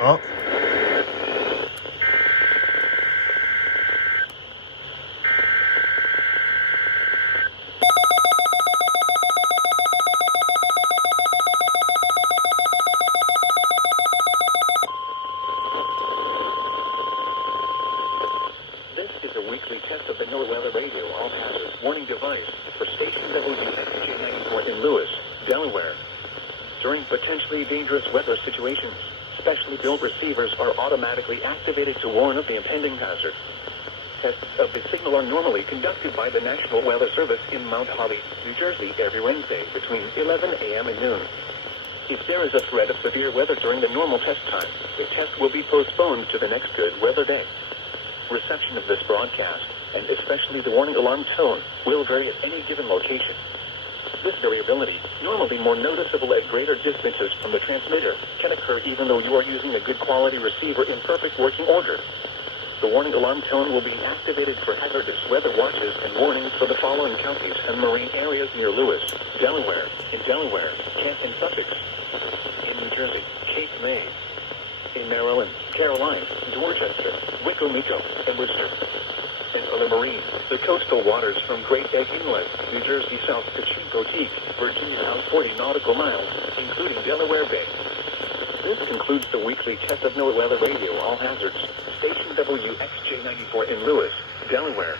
Oh. This is a weekly test of the NOAA Weather Radio all-hazard warning device for station WXJ94 in Lewis, Delaware. During potentially dangerous weather situations, specially built receivers are automatically activated to warn of the impending hazard. Tests of the signal are normally conducted by the National Weather Service in Mount Holly, New Jersey every Wednesday between 11 a.m. and noon. If there is a threat of severe weather during the normal test time, the test will be postponed to the next good weather day. Reception of this broadcast, and especially the warning alarm tone, will vary at any given location. This variability, normally more noticeable at greater distances from the transmitter, can occur even though you are using a good quality receiver in perfect working order. The warning alarm tone will be activated for hazardous weather watches and warnings for the following counties and marine areas near Lewis, Delaware, Kent and Sussex, in New Jersey, Cape May, in Maryland, Caroline, Dorchester, Wicomico, and Worcester. In other marine, the coastal waters from Great Egg Inlet, New Jersey south to Chesapeake, Virginia out 40 nautical miles, including Delaware Bay. This concludes the weekly test of NOAA Weather Radio All Hazards, station WXJ94 in Lewis, Delaware.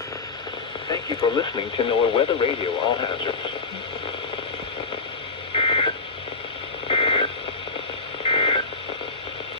Thank you for listening to NOAA Weather Radio All Hazards.